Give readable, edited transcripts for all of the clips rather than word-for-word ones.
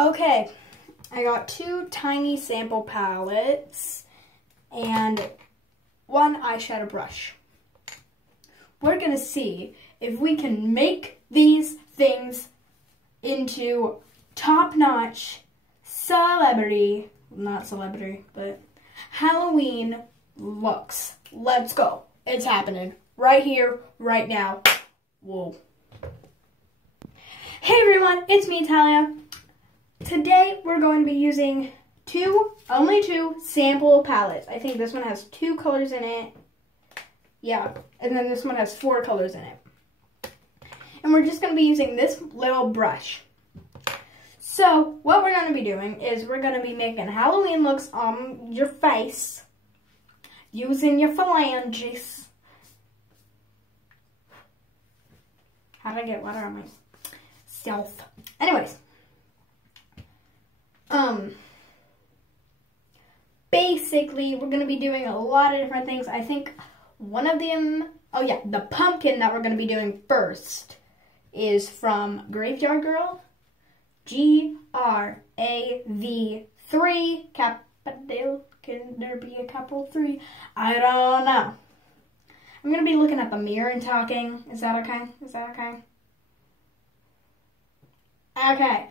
Okay, I got 2 tiny sample palettes and 1 eyeshadow brush. We're gonna see if we can make these things into top-notch celebrity, not celebrity, but Halloween looks. Let's go. It's happening right here, right now. Whoa. Hey everyone, it's me, Talia. Today we're going to be using only two sample palettes. I think this one has 2 colors in it. Yeah, and then this one has 4 colors in it. And we're just going to be using this little brush. So, what we're going to be doing is we're going to be making Halloween looks on your face using your phalanges. How did I get water on myself? Anyways. Basically, we're going to be doing a lot of different things. I think one of them, oh yeah, the pumpkin that we're going to be doing first is from Graveyard Girl. GRAV3, capital, can there be a capital 3? I don't know. I'm going to be looking at the mirror and talking. Is that okay? Is that okay? Okay.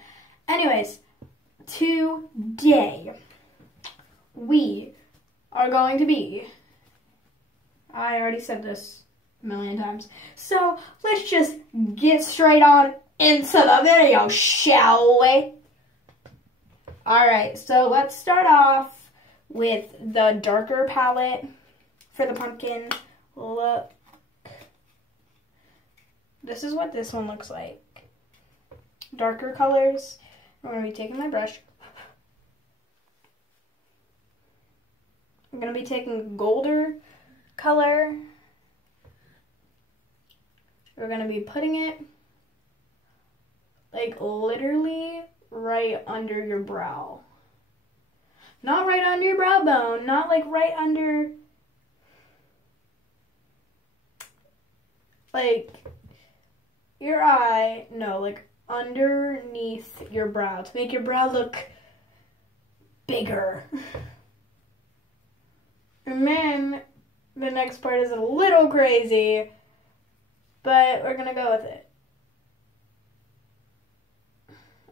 Anyways, today we are going to be, I already said this a million times, so let's just get straight on into the video, shall we? Alright, so let's start off with the darker palette for the pumpkin look. This is what this one looks like. Darker colors. I'm going to be taking my brush. I'm going to be taking golder color. We're going to be putting it like literally right under your brow. Not right under your brow bone, not like right under like your eye, no, like underneath your brow to make your brow look bigger. And then the next part is a little crazy, but we're gonna go with it.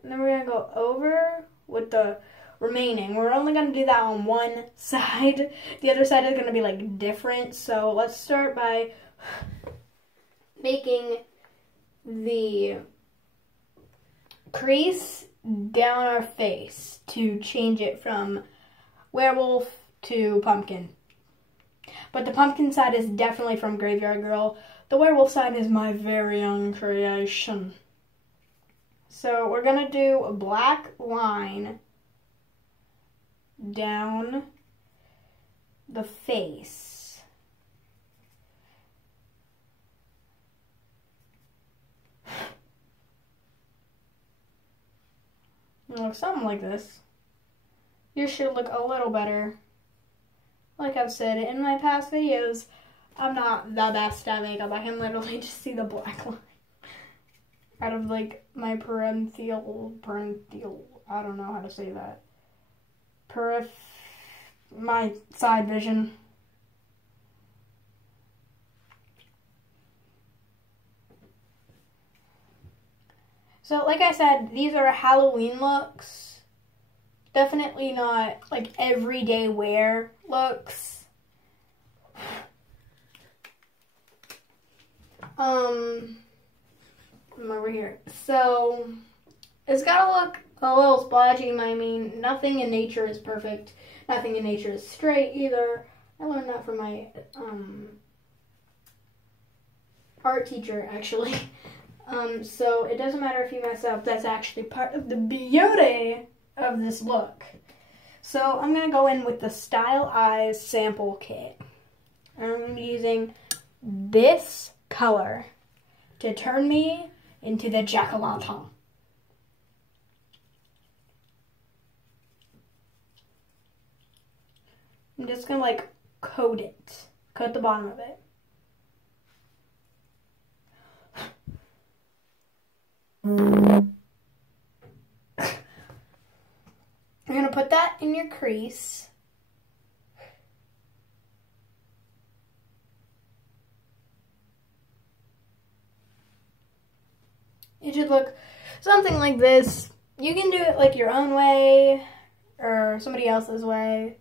And then we're gonna go over with the remaining. We're only gonna do that on one side. The other side is gonna be like different. So let's start by making the crease down our face to change it from werewolf to pumpkin. But the pumpkin side is definitely from Graveyard Girl. The werewolf side is my very own creation. So we're going to do a black line down the face. It looks something like this. Yours should look a little better. Like I've said in my past videos, I'm not the best at makeup. I can literally just see the black line out of like my parenthetial, I don't know how to say that. My side vision. So like I said, these are Halloween looks. Definitely not like everyday wear looks. I'm over here. So it's gotta look a little splotchy. I mean, nothing in nature is perfect. Nothing in nature is straight either. I learned that from my art teacher, actually. So it doesn't matter if you mess up. That's actually part of the beauty of this look. So I'm going to go in with the Style Eyes sample kit. I'm using this color to turn me into the jack-o'-lantern. I'm just going to like coat it. Coat the bottom of it. in your crease. It should look something like this. You can do it like your own way or somebody else's way.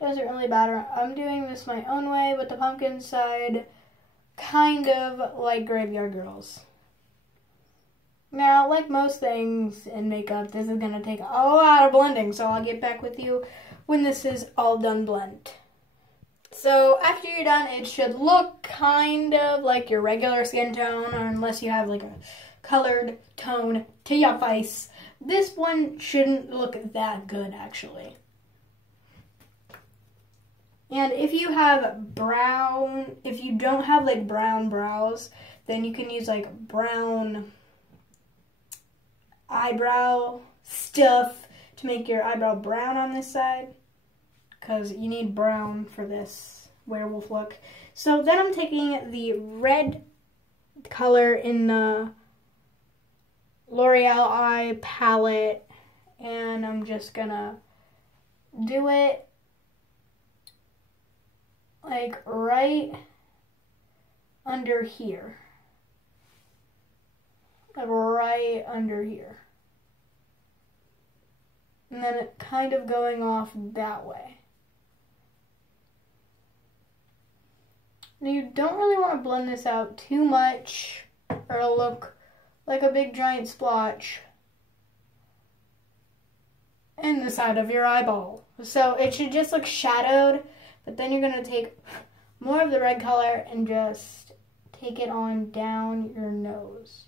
Doesn't really matter. I'm doing this my own way with the pumpkin side, kind of like Graveyard Girls. Now, like most things in makeup, this is going to take a lot of blending, so I'll get back with you when this is all done blend. So after you're done, it should look kind of like your regular skin tone, or unless you have like a colored tone to your face. This one shouldn't look that good, actually. And if you have brown, if you don't have like brown brows, then you can use like brown eyebrow stuff to make your eyebrow brown on this side, because you need brown for this werewolf look. So then I'm taking the red color in the L'Oreal Eye palette, and I'm just gonna do it like right under here. Like right under here. And then it kind of going off that way. Now you don't really want to blend this out too much, or it'll look like a big giant splotch in the side of your eyeball. So it should just look shadowed, but then you're going to take more of the red color and just take it on down your nose.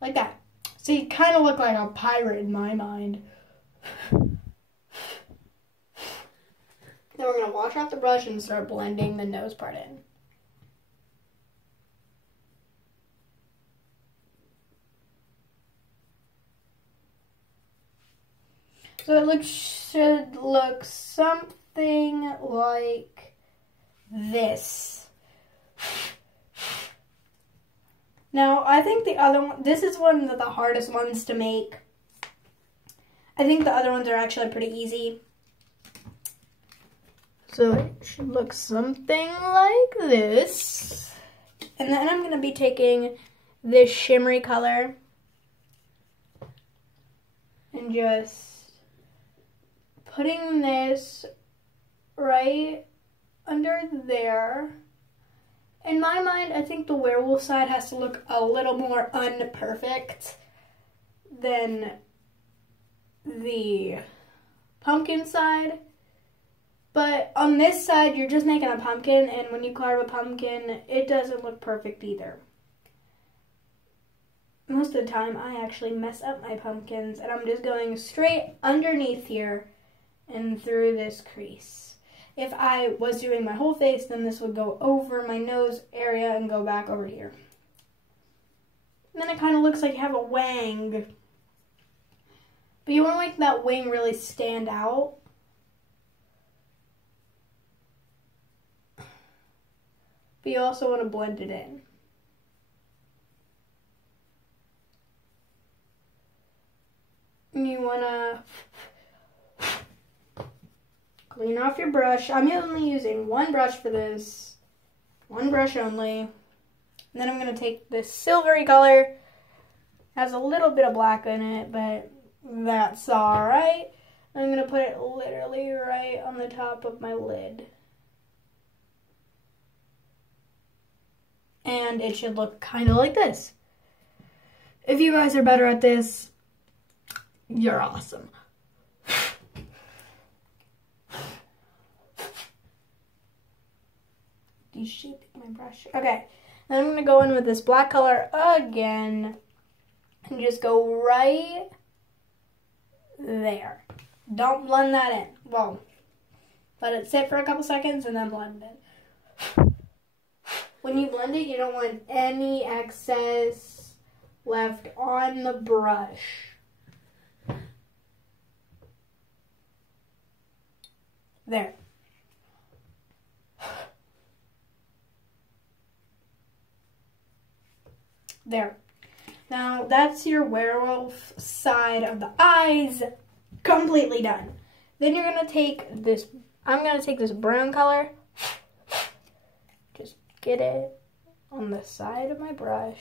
Like that. So you kind of look like a pirate in my mind. Then we're going to wash off the brush and start blending the nose part in. So it should look something like this. Now, I think the other one, this is one of the hardest ones to make. I think the other ones are actually pretty easy. So it should look something like this. And then I'm going to be taking this shimmery color and just putting this right under there. In my mind, I think the werewolf side has to look a little more unperfect than the pumpkin side. But on this side, you're just making a pumpkin, and when you carve a pumpkin, it doesn't look perfect either. Most of the time, I actually mess up my pumpkins, and I'm just going straight underneath here and through this crease. If I was doing my whole face, then this would go over my nose area and go back over here. And then it kind of looks like you have a wang. But you want to make that wing really stand out. But you also want to blend it in. And you want to clean off your brush. I'm only using one brush for this. One brush only. And then I'm going to take this silvery color. It has a little bit of black in it, but that's alright. I'm going to put it literally right on the top of my lid. And it should look kind of like this. If you guys are better at this, you're awesome. Shaping my brush. Okay, then I'm going to go in with this black color again and just go right there. Don't blend that in. Well, let it sit for a couple seconds and then blend it. When you blend it, you don't want any excess left on the brush. There. There. Now, that's your werewolf side of the eyes completely done. Then you're going to take this, I'm going to take this brown color, just get it on the side of my brush.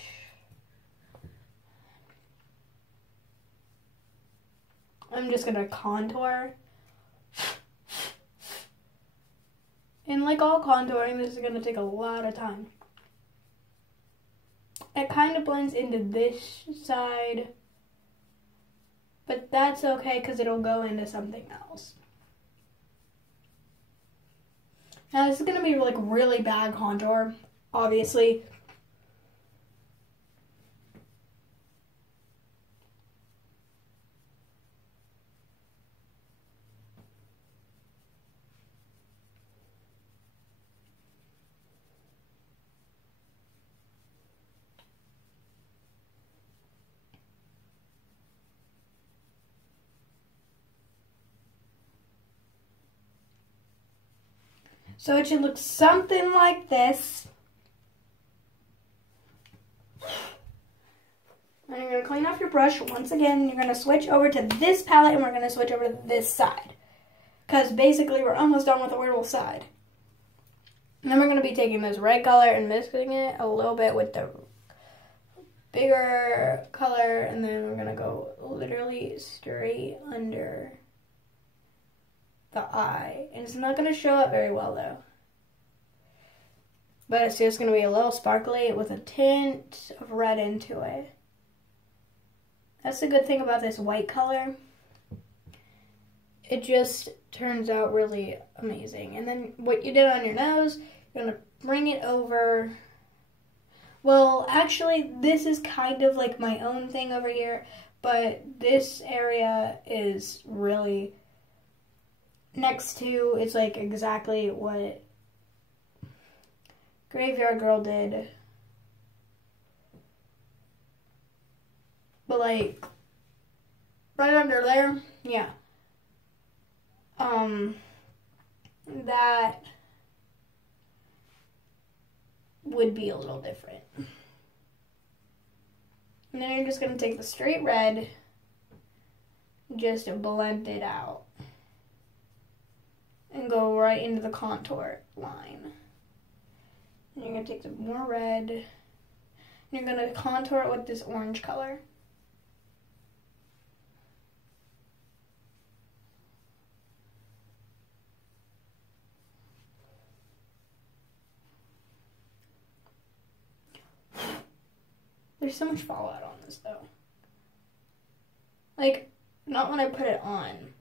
I'm just going to contour. And like all contouring, this is going to take a lot of time. It kind of blends into this side, but that's okay because it'll go into something else. Now this is going to be like really bad contour, obviously. So it should look something like this. And you're going to clean off your brush once again. And you're going to switch over to this palette and we're going to switch over to this side. Because basically we're almost done with the werewolf side. And then we're going to be taking this red color and mixing it a little bit with the bigger color. And then we're going to go literally straight under the eye. And it's not going to show up very well though. But it's just going to be a little sparkly with a tint of red into it. That's the good thing about this white color. It just turns out really amazing. And then what you did on your nose, you're going to bring it over. Well, actually, this is kind of like my own thing over here. But this area is really next to, it's like exactly what Graveyard Girl did. But like, right under there, yeah. That would be a little different. And then you're just going to take the straight red, just blend it out. And go right into the contour line. And you're going to take some more red. And you're going to contour it with this orange color. There's so much fallout on this though. Like, not when I put it on.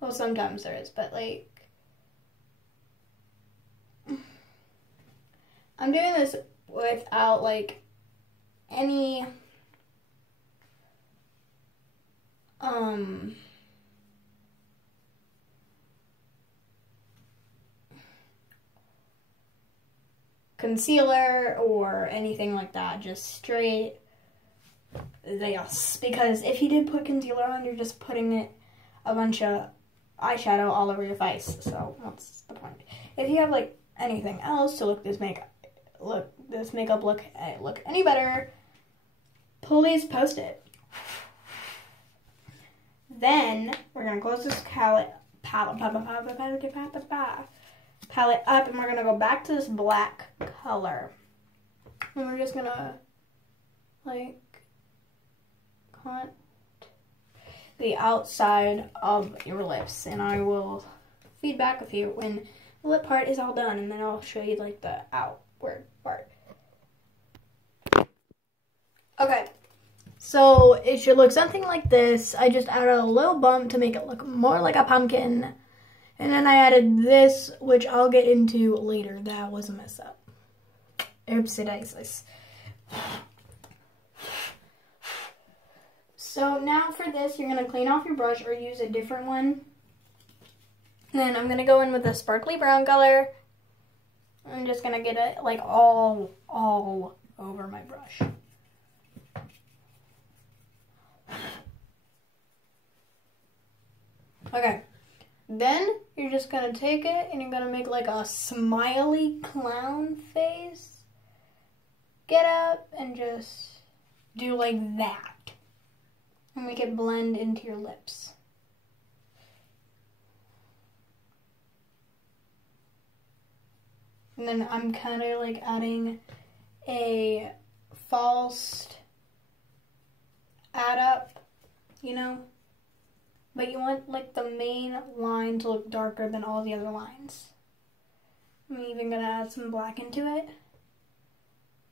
Well, sometimes there is, but like, I'm doing this without like any concealer or anything like that, just straight this. Because if you did put concealer on, you're just putting it a bunch of eyeshadow all over your face. So what's the point? If you have like anything else to look this makeup look any better, please post it. Then we're gonna close this palette up, and we're gonna go back to this black color, and we're just gonna like the outside of your lips, and I will feedback with you when the lip part is all done, and then I'll show you like the outward part. Okay, so it should look something like this. I just added a little bump to make it look more like a pumpkin, and then I added this, which I'll get into later. That was a mess up. Oopsie-daisies. So now for this, you're going to clean off your brush or use a different one. And then I'm going to go in with a sparkly brown color. I'm just going to get it like all over my brush. Okay. Then you're just going to take it and you're going to make like a smiley clown face. Get up and just do like that. And make it blend into your lips. And then I'm kind of like adding a false add up, you know? But you want like the main line to look darker than all the other lines. I'm even gonna add some black into it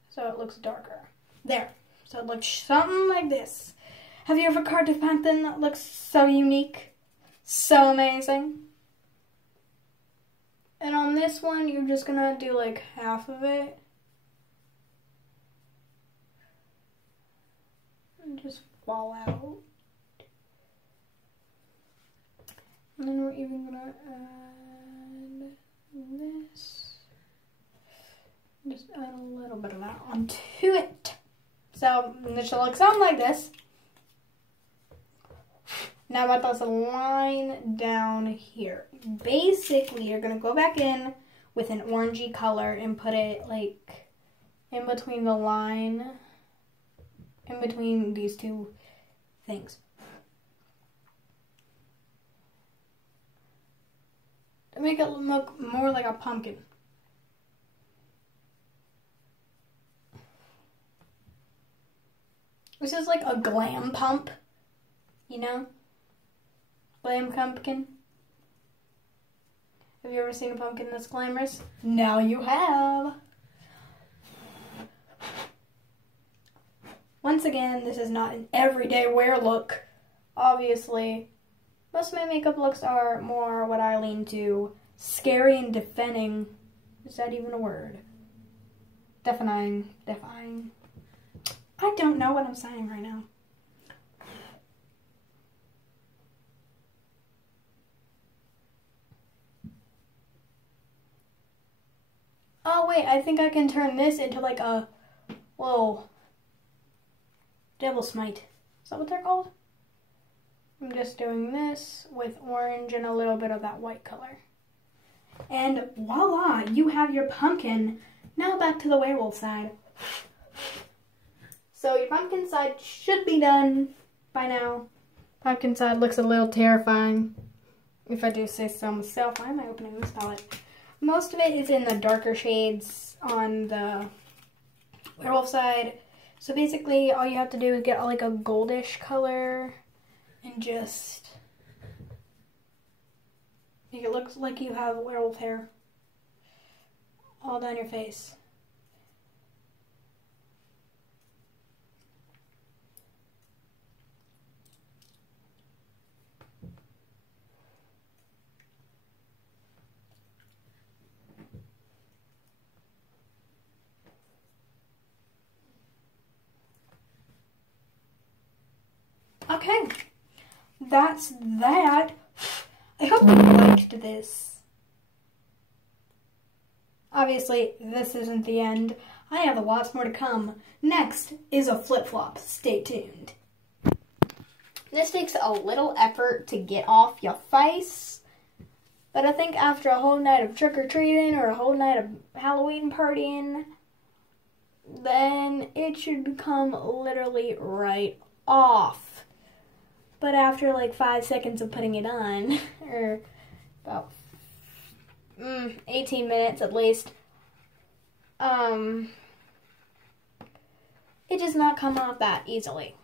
so it looks darker. There. So it looks something like this. Have you ever carved a pumpkin that looks so unique? So amazing. And on this one, you're just gonna do like half of it. And just fall out. And then we're even gonna add this. Just add a little bit of that onto it. So it should look something like this. Now about this line down here. Basically, you're gonna go back in with an orangey color and put it like in between the line, in between these two things. To make it look more like a pumpkin. This is like a glam pump, you know? Glam pumpkin. Have you ever seen a pumpkin that's glamorous? Now you have. Once again, this is not an everyday wear look. Obviously, most of my makeup looks are more what I lean to. Scary and defending. Is that even a word? Defying. I don't know what I'm saying right now. Oh wait, I think I can turn this into like a, whoa, devil smite. Is that what they're called? I'm just doing this with orange and a little bit of that white color. And voila, you have your pumpkin. Now back to the werewolf side. So your pumpkin side should be done by now. Pumpkin side looks a little terrifying, if I do say so myself. Why am I opening this palette? Most of it is in the darker shades on the werewolf side. So basically, all you have to do is get like a goldish color and just make it look like you have werewolf hair all down your face. Okay, that's that. I hope you liked this. Obviously, this isn't the end. I have lots more to come. Next is a flip-flop. Stay tuned. This takes a little effort to get off your face, but I think after a whole night of trick-or-treating or a whole night of Halloween partying, then it should become literally right off. But after like 5 seconds of putting it on, or about 18 minutes at least, it does not come off that easily.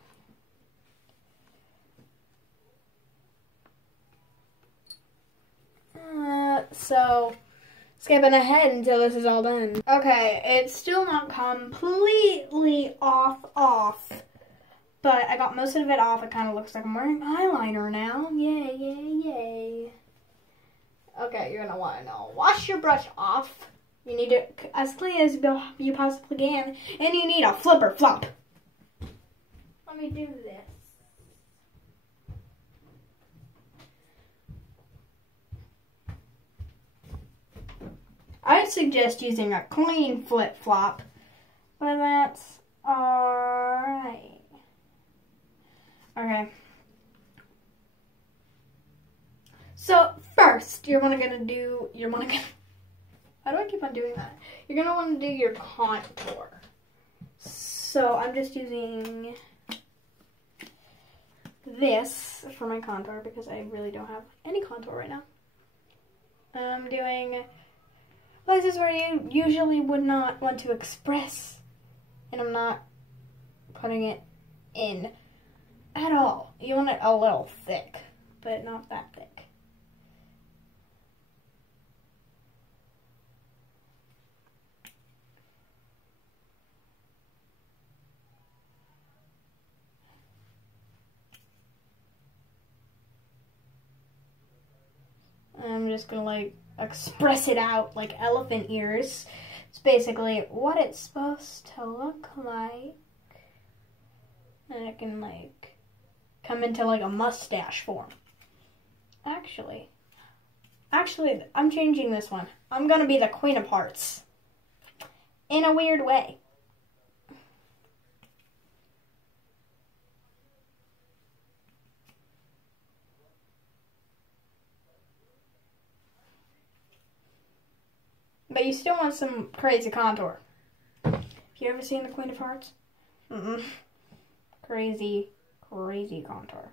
So, skipping ahead until this is all done. Okay, it's still not completely off. But I got most of it off. It kind of looks like I'm wearing eyeliner now. Yay. Okay, you're going to want to wash your brush off. You need it as clean as you possibly can. And you need a flipper flop. Let me do this. I suggest using a clean flip flop. But that's alright. Okay. So first, how do I keep on doing that? You're gonna want to do your contour. So I'm just using this for my contour because I really don't have any contour right now. I'm doing places where you usually would not want to express. And I'm not putting it in at all. You want it a little thick, but not that thick. I'm just gonna like express it out like elephant ears. It's basically what it's supposed to look like. And it can like come into like a mustache form. Actually, I'm changing this one. I'm gonna be the Queen of Hearts. In a weird way. But you still want some crazy contour. Have you ever seen the Queen of Hearts? Crazy, crazy contour.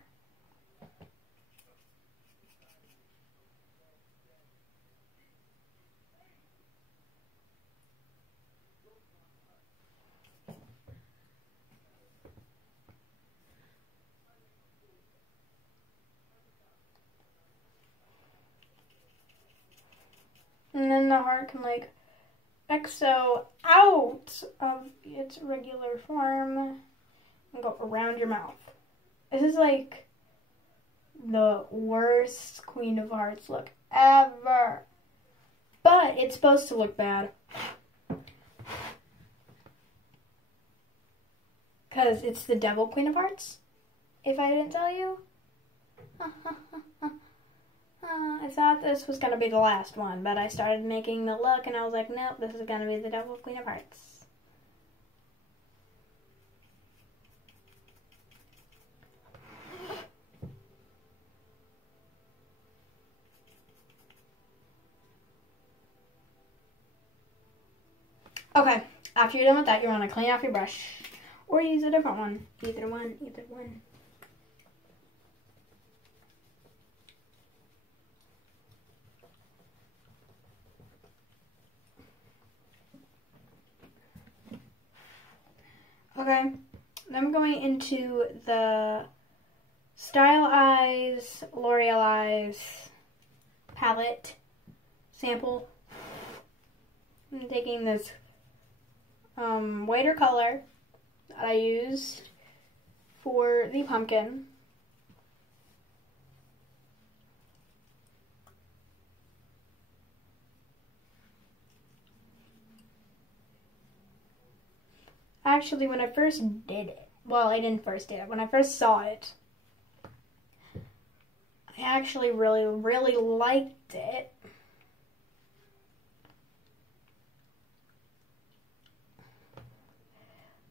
And then the heart can like exo out of its regular form and go around your mouth. This is like the worst Queen of Hearts look ever. But it's supposed to look bad. Because it's the Devil Queen of Hearts, if I didn't tell you. I thought this was going to be the last one, but I started making the look and I was like, nope, this is going to be the Devil Queen of Hearts. Okay, after you're done with that, you want to clean off your brush. Or use a different one. Either one, either one. Okay, then I'm going into the Style Eyes, L'Oreal Eyes palette sample. I'm taking this whiter color that I used for the pumpkin. Actually, when I first did it, well, I didn't first did it, when I first saw it, I actually really, really liked it.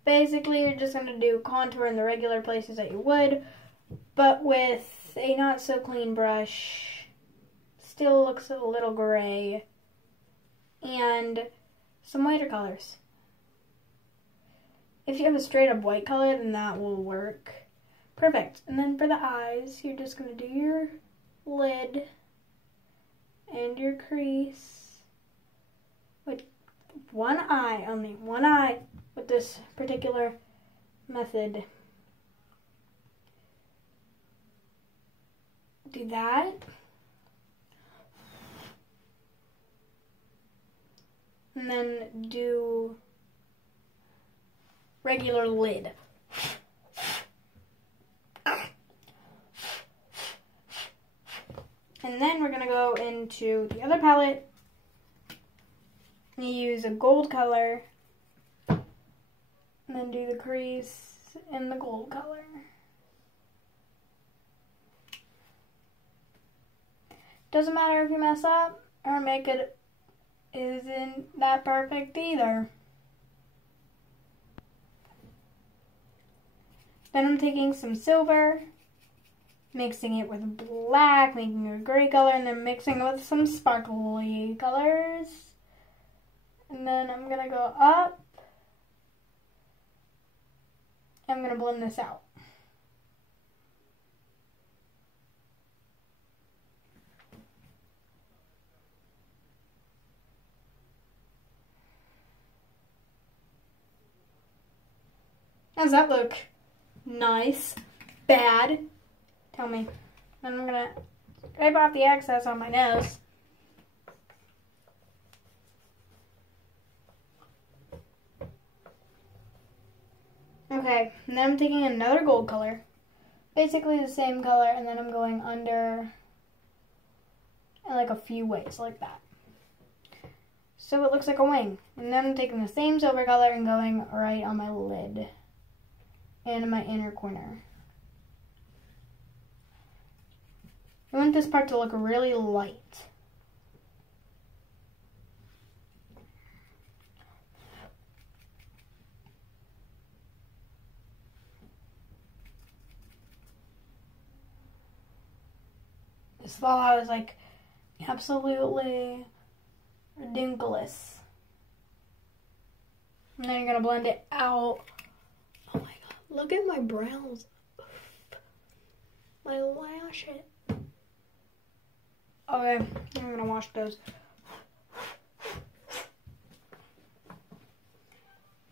Basically, you're just going to do contour in the regular places that you would, but with a not so clean brush. Still looks a little gray. And some whiter colors. If you have a straight up white color, then that will work. Perfect. And then for the eyes, you're just going to do your lid and your crease with one eye, only one eye with this particular method. Do that. And then do regular lid. And then we're going to go into the other palette and use a gold color and then do the crease in the gold color. Doesn't matter if you mess up or make it isn't that perfect either. Then I'm taking some silver, mixing it with black, making it a gray color, and then mixing it with some sparkly colors. And then I'm going to go up. I'm going to blend this out. Does that look nice? Bad? Tell me. And I'm gonna scrape off the excess on my nose. Okay, and then I'm taking another gold color. Basically the same color, and then I'm going under in like a few ways, like that. So it looks like a wing. And then I'm taking the same silver color and going right on my lid and in my inner corner. I want this part to look really light. This fall I was like absolutely ridiculous. And then you're gonna blend it out. Oh my god, look at my brows. My lashes. Okay, I'm gonna wash those.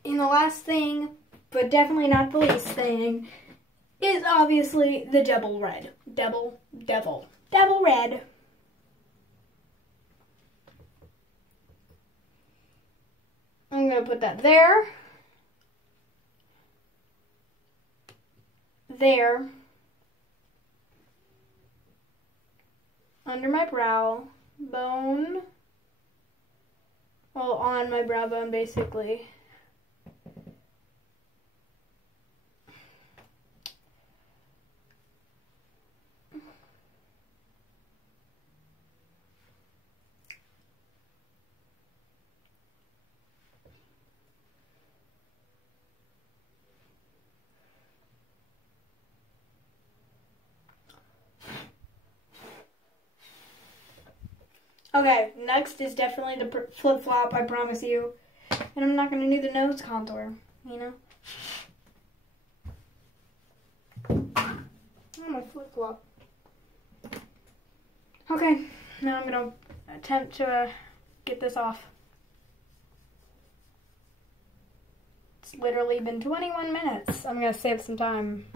And the last thing, but definitely not the least thing, is obviously the double red. Double red. I'm gonna put that there. There. Under my brow bone. Well, on my brow bone, basically. Okay, next is definitely the flip-flop, I promise you. And I'm not going to do the nose contour, you know? I'm a flip-flop. Okay, now I'm going to attempt to get this off. It's literally been 21 minutes. I'm going to save some time.